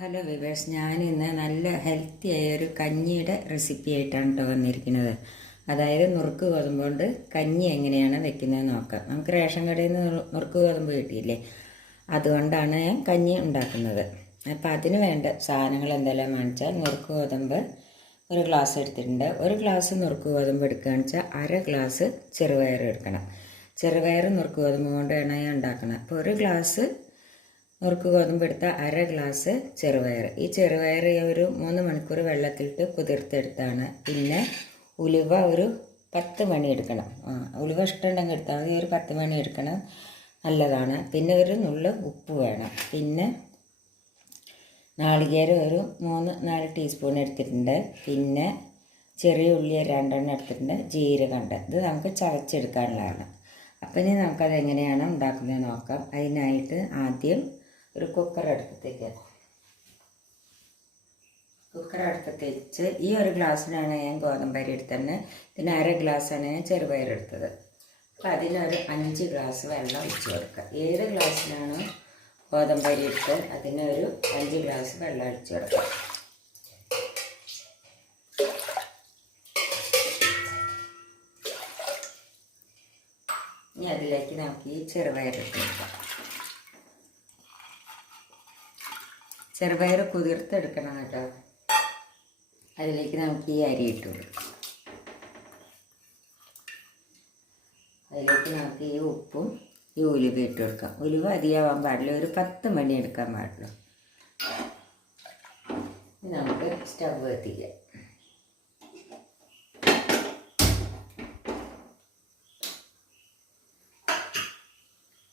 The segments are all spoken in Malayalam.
ഹലോ വിവേഴ്സ്, ഞാനിന്ന് നല്ല ഹെൽത്തി ആയ ഒരു കഞ്ഞിയുടെ റെസിപ്പി ആയിട്ടാണ് കേട്ടോ വന്നിരിക്കുന്നത്. അതായത് നുറുക്ക് ഗോതമ്പ് കൊണ്ട് കഞ്ഞി എങ്ങനെയാണ് വെക്കുന്നത് നോക്കാം. നമുക്ക് റേഷൻ കടയിൽ നിന്ന് നുറുക്ക് ഗോതമ്പ് കിട്ടിയില്ലേ, അതുകൊണ്ടാണ് ഞാൻ കഞ്ഞി ഉണ്ടാക്കുന്നത്. അപ്പോൾ അതിന് വേണ്ട സാധനങ്ങൾ എന്തെല്ലാം വെച്ചാൽ നുറുക്ക് ഗോതമ്പ് ഒരു ഗ്ലാസ് എടുത്തിട്ടുണ്ട്. ഒരു ഗ്ലാസ് നുറുക്ക് ഗോതമ്പ് എടുക്കുകയെന്ന് വെച്ചാൽ അര ഗ്ലാസ് ചെറുപയർ എടുക്കണം. ചെറുപയർ നുറുക്ക് ഗോതമ്പ് കൊണ്ടാണ് ഞാൻ ഉണ്ടാക്കുന്നത്. അപ്പോൾ ഒരു ഗ്ലാസ് നുറുക്ക് ഗോതമ്പ് എടുത്ത അര ഗ്ലാസ് ചെറുപയർ. ഈ ചെറുപയർ ഒരു 3 മണിക്കൂർ വെള്ളത്തിലിട്ട് കുതിർത്തെടുത്താണ്. പിന്നെ ഉലുവ ഒരു 10 മണി എടുക്കണം. ഉലുവ ഇഷ്ടമുണ്ടെങ്കിൽ എടുത്താൽ മതി. ഒരു 10 മണി എടുക്കണം, നല്ലതാണ്. പിന്നെ ഒരു നുള്ള് ഉപ്പ് വേണം. പിന്നെ നാളികേരം ഒരു 3-4 ടീസ്പൂൺ എടുത്തിട്ടുണ്ട്. പിന്നെ ചെറിയ ഉള്ളി 2 എടുത്തിട്ടുണ്ട്. ജീരകമുണ്ട്. ഇത് നമുക്ക് ചതച്ചെടുക്കാനുള്ളതാണ്. അപ്പം ഇനി നമുക്കത് എങ്ങനെയാണ് ഉണ്ടാക്കുന്നത് നോക്കാം. അതിനായിട്ട് ആദ്യം ഒരു കുക്കർ അടുപ്പത്തേക്ക് വെച്ച് ഈ ഒരു ഗ്ലാസ്സിനാണ് ഞാൻ ഗോതമ്പരി എടുത്തത്. ഇതിന് അര ഗ്ലാസ്സാണ് ഞാൻ ചെറുപയർ എടുത്തത്. അപ്പം അതിനൊരു 5 ഗ്ലാസ് വെള്ളം ഒഴിച്ച് കൊടുക്കുക. ഏത് ഗ്ലാസ്സിനാണോ ഗോതമ്പരി എടുത്തത് അതിനൊരു 5 ഗ്ലാസ് വെള്ളം ഒഴിച്ച് കൊടുക്കുക. ഇനി അതിലേക്ക് നമുക്ക് ഈ ചെറുപയർ ഇട്ട് കൊടുക്കാം. ചെറുപയർ കുതിർത്തെടുക്കണം കേട്ടോ. അതിലേക്ക് നമുക്ക് ഈ അരി ഇട്ട് കൊടുക്കാം. അതിലേക്ക് നമുക്ക് ഈ ഉപ്പും ഈ ഉലുവ ഇട്ട് കൊടുക്കാം. ഉലുവ അധികമാവാൻ പാടില്ല, ഒരു 10 മണി എടുക്കാൻ പാടുള്ളൂ. നമുക്ക് സ്റ്റവ് കത്തിക്കാം.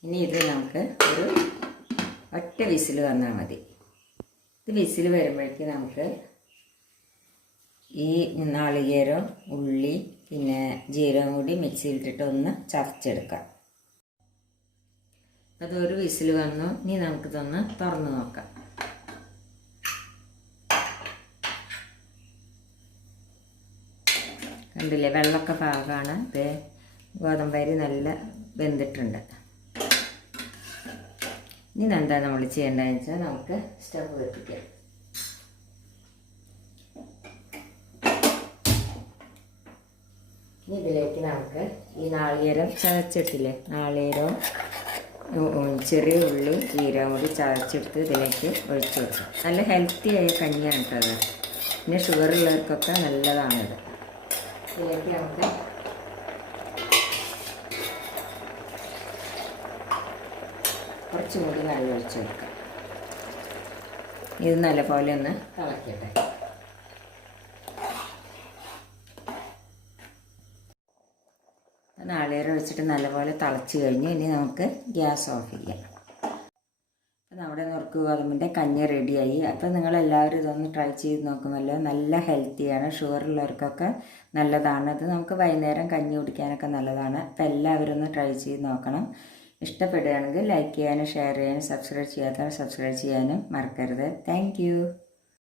ഇനി ഇത് നമുക്ക് ഒരു ഒറ്റ വിസിൽ വന്നാൽ മതി. ഇത് വിസിൽ വരുമ്പോഴേക്കും നമുക്ക് ഈ നാളികേരം, ഉള്ളി, പിന്നെ ജീരകം കൂടി മിക്സിയിലിട്ടിട്ട് ഒന്ന് ചതച്ചെടുക്കാം. അതൊരു വിസിൽ വന്നു. ഇനി നമുക്കിതൊന്ന് തുറന്ന് നോക്കാം. കണ്ടില്ലേ, വെള്ളമൊക്കെ പാകമാണ്. ഇത് ഗോതമ്പരി നല്ല വെന്തിട്ടുണ്ട്. ഇനി എന്താ നമ്മൾ ചെയ്യേണ്ടതെന്ന് വെച്ചാൽ നമുക്ക് സ്റ്റവ് കത്തിക്കാം. ഇനി ഇതിലേക്ക് നമുക്ക് ഈ നാളികേരം ചതച്ചിട്ടില്ലേ, നാളികേരവും ചെറിയ ഉള്ളി ജീരകം കൂടി ചതച്ചെടുത്ത് ഇതിലേക്ക് ഒഴിച്ചു കൊടുക്കാം. നല്ല ഹെൽത്തി ആയ കഞ്ഞിയാണ് കേട്ടത്. പിന്നെ ഷുഗർ ഉള്ളവർക്കൊക്കെ നല്ലതാണിത്. ഇതിലേക്ക് നമുക്ക് കുറച്ചും കൂടി വെള്ളം ഒഴിച്ച് വെക്കാം. ഇത് നല്ലപോലെ ഒന്ന് തിളക്കട്ടെ. നാളികേരം ഒഴിച്ചിട്ട് നല്ലപോലെ തിളച്ച് കഴിഞ്ഞു. ഇനി നമുക്ക് ഗ്യാസ് ഓഫ് ചെയ്യാം. അപ്പം നമ്മുടെ നുറുക്ക് ഗോതമ്പിൻ്റെ കഞ്ഞി റെഡിയായി. അപ്പം നിങ്ങളെല്ലാവരും ഇതൊന്ന് ട്രൈ ചെയ്ത് നോക്കുമല്ലോ. നല്ല ഹെൽത്തിയാണ്, ഷുഗർ ഉള്ളവർക്കൊക്കെ നല്ലതാണ്. ഇത് നമുക്ക് വൈകുന്നേരം കഞ്ഞി കുടിക്കാനൊക്കെ നല്ലതാണ്. അപ്പം എല്ലാവരും ഒന്ന് ട്രൈ ചെയ്ത് നോക്കണം. ഇഷ്ടപ്പെടുകയാണെങ്കിൽ ലൈക്ക് ചെയ്യാനും ഷെയർ ചെയ്യാനും സബ്സ്ക്രൈബ് ചെയ്യാത്തവർ സബ്സ്ക്രൈബ് ചെയ്യാനും മറക്കരുത്. താങ്ക്